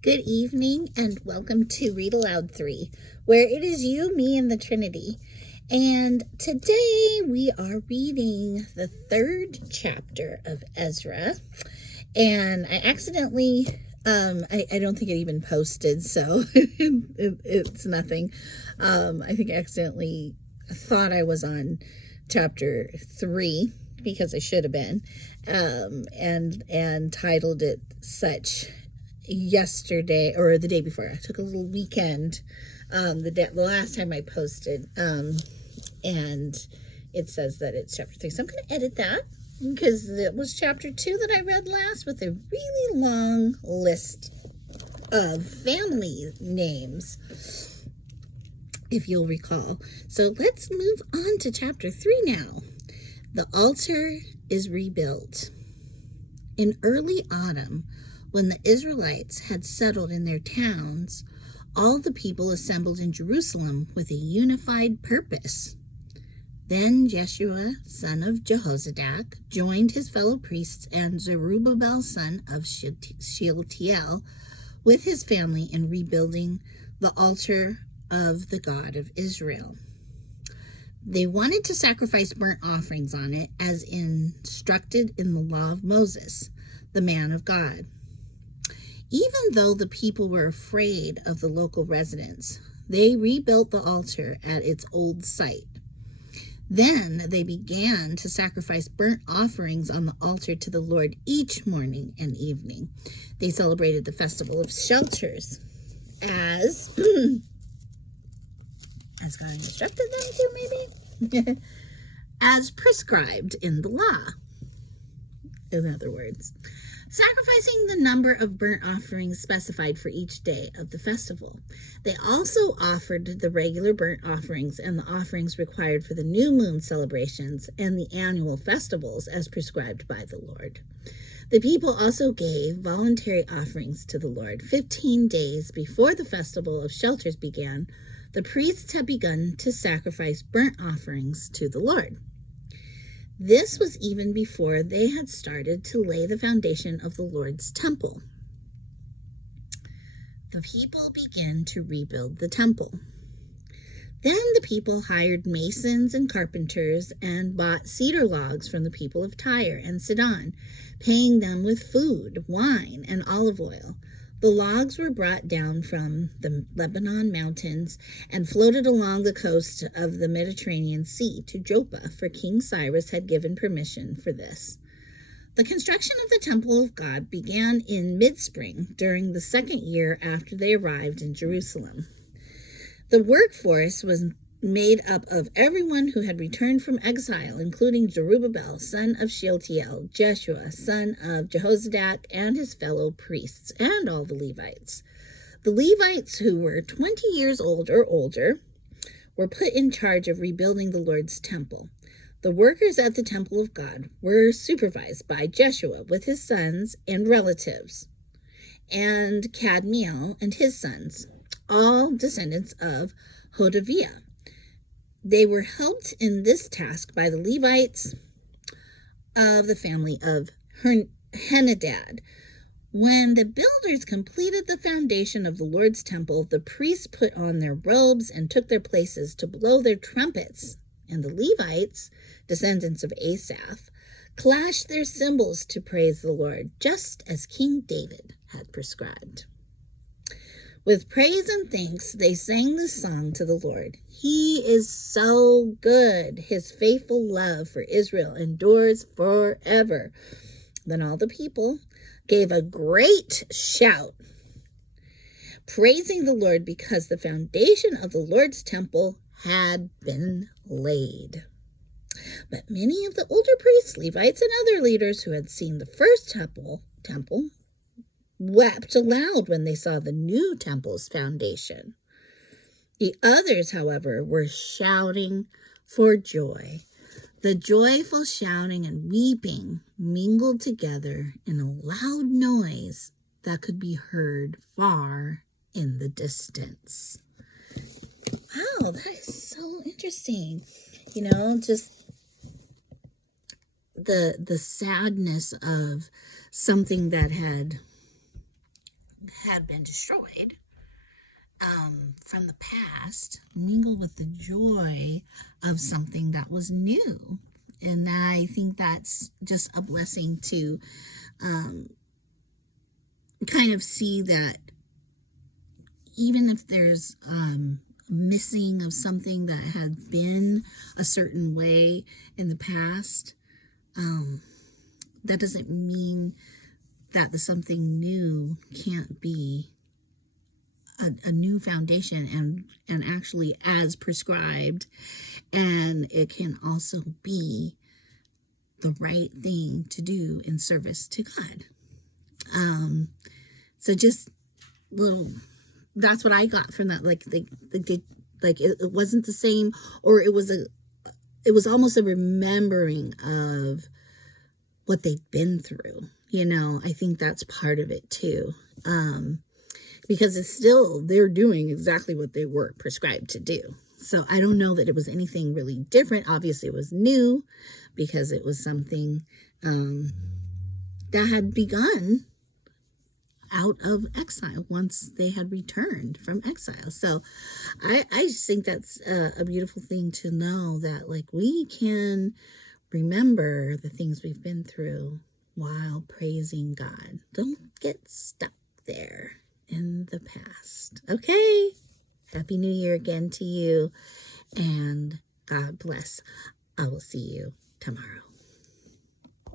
Good evening and welcome to Read Aloud 3, where it is you, me, and the Trinity. And today we are reading the third chapter of Ezra. And I accidentally, I don't think it even posted, so it's nothing. I think I accidentally thought I was on chapter 3 because I should have been, and titled it such yesterday or the day before. I took a little weekend the last time I posted, and it says that it's chapter 3, so I'm going to edit that because it was chapter 2 that I read last with a really long list of family names, if you'll recall. So let's move on to chapter 3 now. The altar is rebuilt. In early autumn, when the Israelites had settled in their towns, all the people assembled in Jerusalem with a unified purpose. Then Jeshua, son of Jehozadak, joined his fellow priests and Zerubbabel, son of Shealtiel, with his family in rebuilding the altar of the God of Israel. They wanted to sacrifice burnt offerings on it as instructed in the law of Moses, the man of God. Even though the people were afraid of the local residents, they rebuilt the altar at its old site. Then they began to sacrifice burnt offerings on the altar to the Lord each morning and evening. They celebrated the Festival of Shelters as God instructed them to, maybe? As prescribed in the law. In other words, sacrificing the number of burnt offerings specified for each day of the festival. They also offered the regular burnt offerings and the offerings required for the new moon celebrations and the annual festivals as prescribed by the Lord. The people also gave voluntary offerings to the Lord. 15 days before the Festival of Shelters began, the priests had begun to sacrifice burnt offerings to the Lord. This was even before they had started to lay the foundation of the Lord's temple. The people began to rebuild the temple. Then the people hired masons and carpenters and bought cedar logs from the people of Tyre and Sidon, paying them with food, wine, and olive oil. The logs were brought down from the Lebanon mountains and floated along the coast of the Mediterranean Sea to Joppa, for King Cyrus had given permission for this. The construction of the temple of God began in mid-spring during the second year after they arrived in Jerusalem. The workforce was made up of everyone who had returned from exile, including Zerubbabel, son of Shealtiel, Jeshua, son of Jehozadak, and his fellow priests, and all the Levites. The Levites, who were 20 years old or older, were put in charge of rebuilding the Lord's temple. The workers at the temple of God were supervised by Jeshua with his sons and relatives, and Kadmiel and his sons, all descendants of Hodaviah. They were helped in this task by the Levites of the family of Henadad. When the builders completed the foundation of the Lord's temple, the priests put on their robes and took their places to blow their trumpets, and the Levites, descendants of Asaph, clashed their cymbals to praise the Lord, just as King David had prescribed. With praise and thanks, they sang this song to the Lord. He is so good. His faithful love for Israel endures forever. Then all the people gave a great shout, praising the Lord because the foundation of the Lord's temple had been laid. But many of the older priests, Levites, and other leaders who had seen the first temple wept aloud when they saw the new temple's foundation. The others, however, were shouting for joy. The joyful shouting and weeping mingled together in a loud noise that could be heard far in the distance. Wow, that is so interesting. Just the sadness of something that had had been destroyed from the past, mingle with the joy of something that was new. And I think that's just a blessing to kind of see that even if there's missing of something that had been a certain way in the past, that doesn't mean that the something new can't be a new foundation and actually as prescribed, and it can also be the right thing to do in service to God. So just little, that's what I got from that. Like it wasn't the same, or it was almost a remembering of what they've been through. I think that's part of it too. Because it's still, they're doing exactly what they were prescribed to do. So I don't know that it was anything really different. Obviously, it was new because it was something that had begun out of exile once they had returned from exile. So I just think that's a beautiful thing to know, that like we can remember the things we've been through while praising God. Don't get stuck there in the past. Okay. Happy New Year again to you, and God bless. I will see you tomorrow.